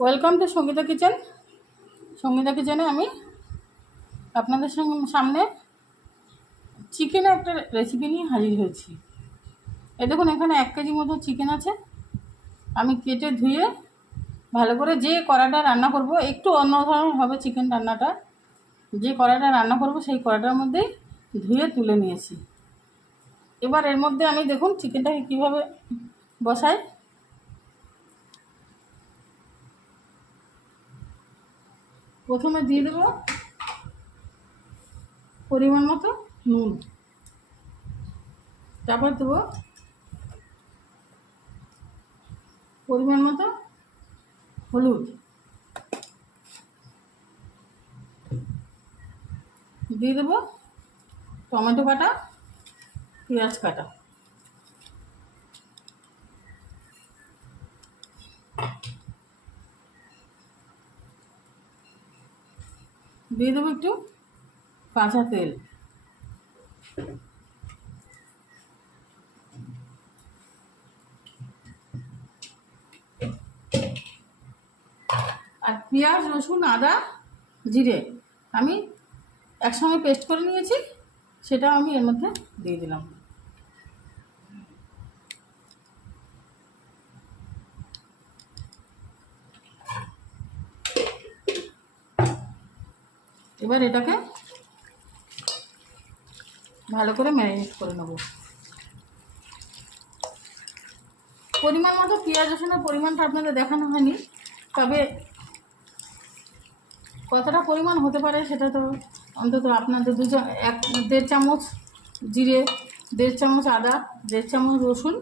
Welcome to Sangeeta kitchen. Sangeeta কিচেনে আমি আপনাদের সামনে চিকেনের একটা রেসিপি নিয়ে হাজির হয়েছি। এই দেখুন, এখানে 1 কেজি মতো চিকেন আছে। আমি কেটে ধুয়ে ভালো করে যে কড়াটা রান্না করব, একটু অন্য ধরনের হবে চিকেন রান্নাটা। যে কড়াটা রান্না করব সেই কড়াটার মধ্যেই ধুয়ে তুলে নিয়েছি। এবার এর মধ্যে আমি দেখুন চিকেনটাকে কীভাবে বসাই। প্রথমে দিয়ে দেবো পরিমাণ মতো নুন, তারপর দেবো পরিমাণ মতো হলুদ, দিয়ে দেবো টমেটো কাটা, পেঁয়াজ কাটা, দিয়ে দেবো একটু কাঁচা তেল, আর পেঁয়াজ, রসুন, আদা, জিরে আমি একসঙ্গে পেস্ট করে নিয়েছি, সেটাও আমি এর মধ্যে দিয়ে দিলাম। এবার এটাকে ভালো করে ম্যারিনেট করে নেব। পরিমাণ মতো পেঁয়াজ রসুনের পরিমাণটা আপনাদের দেখানো হয়নি, তবে কতটা পরিমাণ হতে পারে সেটা তো অন্তত আপনাদের 1.5 চামচ জিরে, 1.5 চামচ আদা, 1.5 চামচ রসুন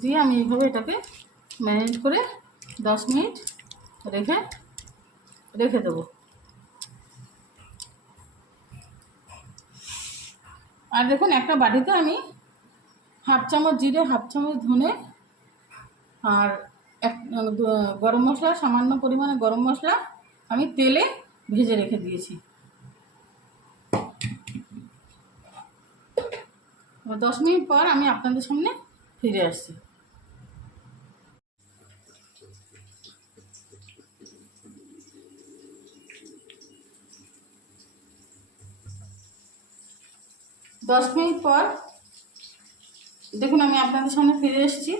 দিয়ে আমি এইভাবে এটাকে ম্যারিনেট করে 10 মিনিট রেখে দেবো। আর দেখুন, একটা বাটিতে আমি 1/2 চামচ জিরে, 1/2 চামচ ধনে আর গরম মশলা, সামান্য পরিমাণে গরম মশলা আমি তেলে ভেজে রেখে দিয়েছি। 10 মিনিট পর আমি আপনাদের সামনে ফিরে আসছি। দশ মিনিট পর দেখুন আমি আপনাদের সামনে ফিরে এসেছি।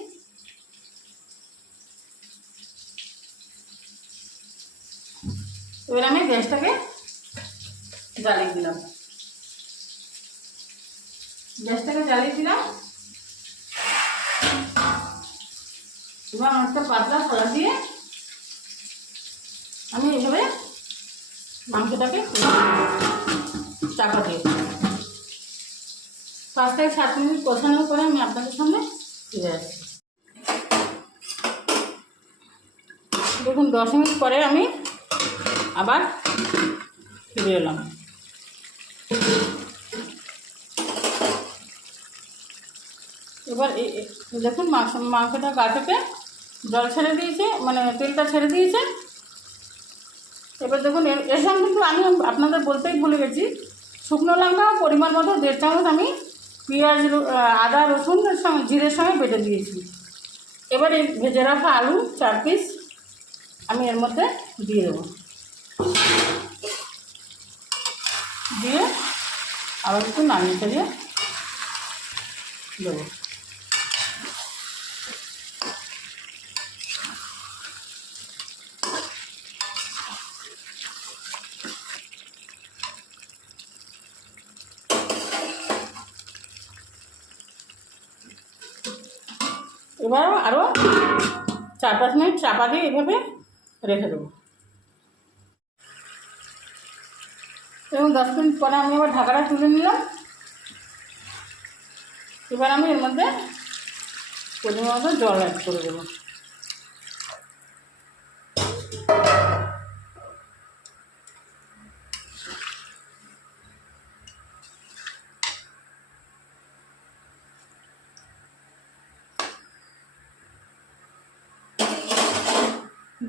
এবার আমি গ্যাসটাকে জ্বালিয়ে দিলাম। এবার একটা পাতলা থালা দিয়ে আমি এইভাবে মাংসটাকে চাপা দিয়ে 5 থেকে 7 মিনিট কষানোর পরে আমি আপনাদের সামনে ফিরে আসছি। দেখুন 10 মিনিট পরে আমি আবার ফিরে এলাম। এবার দেখুন মাংসটা গা থেকে জল ছেড়ে দিয়েছে, মানে তেলটা ছেড়ে দিয়েছে। এবার দেখুন এর সঙ্গে কিন্তু আমি আপনাদের বলতেই ভুলে গেছি, শুকনো লঙ্কা পরিমাণ মতো 1.5 চামচ আমি পেঁয়াজ, আদা, রসুনের সঙ্গে জিরের সঙ্গে বেটে দিয়েছি। এবার এই ভেজে রাখা আলু 4 পিস আমি এর মধ্যে দিয়ে দেবো, দিয়ে আবার একটু নামিয়ে ফেলিয়ে দেবো। এবার আরও 4-5 মিনিট চাপা দিয়ে এভাবে রেখে দেবো। এবং 10 মিনিট পরে আমি আবার ঢাকাটা তুলে নিলাম। এবার আমি এর মধ্যে পরিমাণ মতো জল অ্যাড করে দেবো।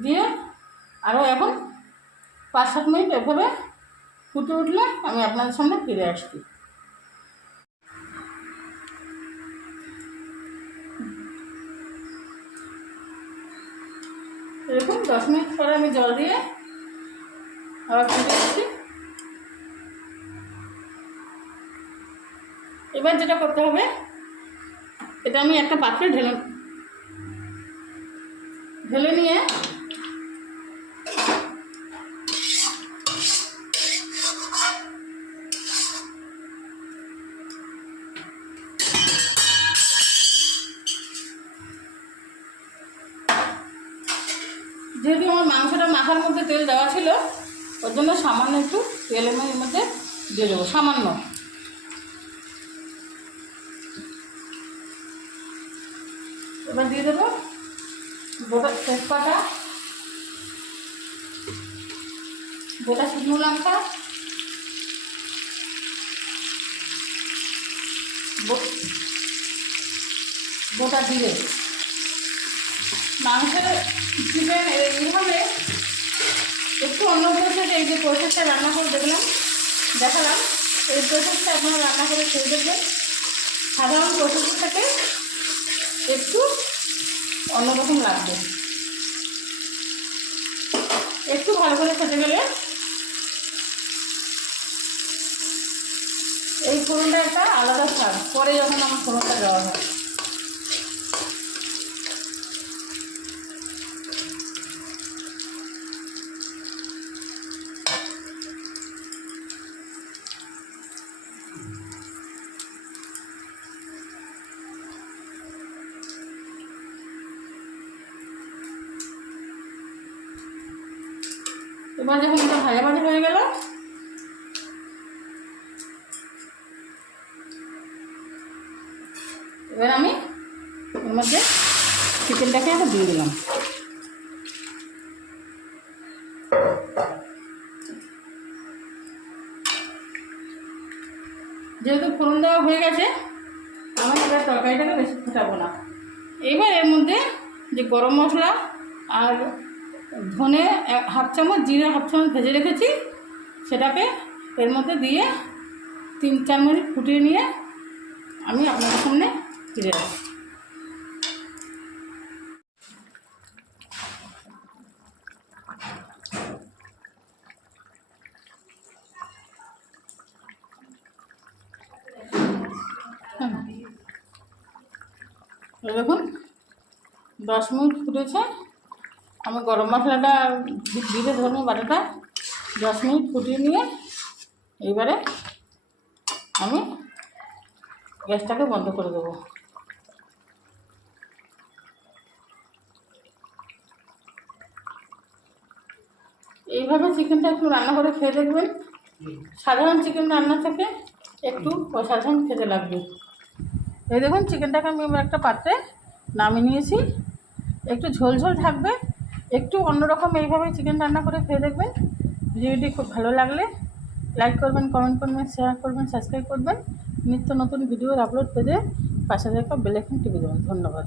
দিয়ে আরও এখন 5-7 মিনিট এভাবে ফুটে উঠলে আমি আপনাদের সামনে ফিরে আসছি। এরকম 10 মিনিট পরে আমি জল দিয়ে আবার ফুটে দিচ্ছি। এবার যেটা করতে হবে, এটা আমি একটা পাত্রে ঢেলে নিয়ে যেহেতু আমার মাংসটা মাথার মধ্যে তেল দেওয়া ছিল, ওর জন্য সামান্য একটু তেল এর মধ্যে দিয়ে দেবো, সামান্য। এবার দিয়ে দেবো গোটা তেজপাতা, গোটা শুকনো লঙ্কা, গোটা জিরে। মাংসের চিকেন এইভাবে একটু অন্য প্রসেসে, এই যে প্রসেসটা রান্না করে দেখালাম, এই প্রসেসটা আপনারা রান্না করে খেয়ে দেখবেন। সাধারণ প্রসেসের থেকে একটু অন্যরকম লাগবে। একটু ভালো করে খেতে গেলে এই ফোড়নটা একটা আলাদা স্বাদ, পরে যখন আমার ফোড়নটা দেওয়া হয়। এবার যখন এটা ভাজা ভাজা হয়ে গেল, এবার আমি এর মধ্যে চিকেনটাকে আবার দিয়ে দিলাম। যেহেতু ফোড়ন দেওয়া হয়ে গেছে, আমি এবার তরকারিটাকে বেশি ফোটাবো না। এবার এর মধ্যে যে গরম মশলা আর ধনে 1/2 চামচ, জিরে 1/2 চামচ ভেজে রেখেছি, সেটাকে এর মধ্যে দিয়ে 3-4 মিনিট ফুটিয়ে নিয়ে আমি আপনাদের সামনে ফিরে আসি। দেখুন 10 মিনিট ফুটেছে। আমি গরম মশলাটা, জিরে ধনে বাটাটা 10 মিনিট ফুটিয়ে নিয়ে এইবারে আমি গ্যাসটাকে বন্ধ করে দেবো। এইভাবে চিকেনটা একটু রান্না করে খেয়ে দেখবেন। সাধারণ চিকেন রান্না থেকে একটু অসাধারণ খেতে লাগবে। এই দেখুন চিকেনটাকে আমি আমার একটা পাত্রে নামিয়ে নিয়েছি। একটু ঝোল ঝোল থাকবে, একটু অন্যরকম এইভাবে চিকেন রান্না করে খেয়ে দেখবেন। ভিডিওটি খুব ভালো লাগলে লাইক করবেন, কমেন্ট করবেন, শেয়ার করবেন, সাবস্ক্রাইব করবেন। নিত্য নতুন ভিডিওর আপলোড পেতে পাশে থাকা বেল আইকন টিপে দেবেন। ধন্যবাদ।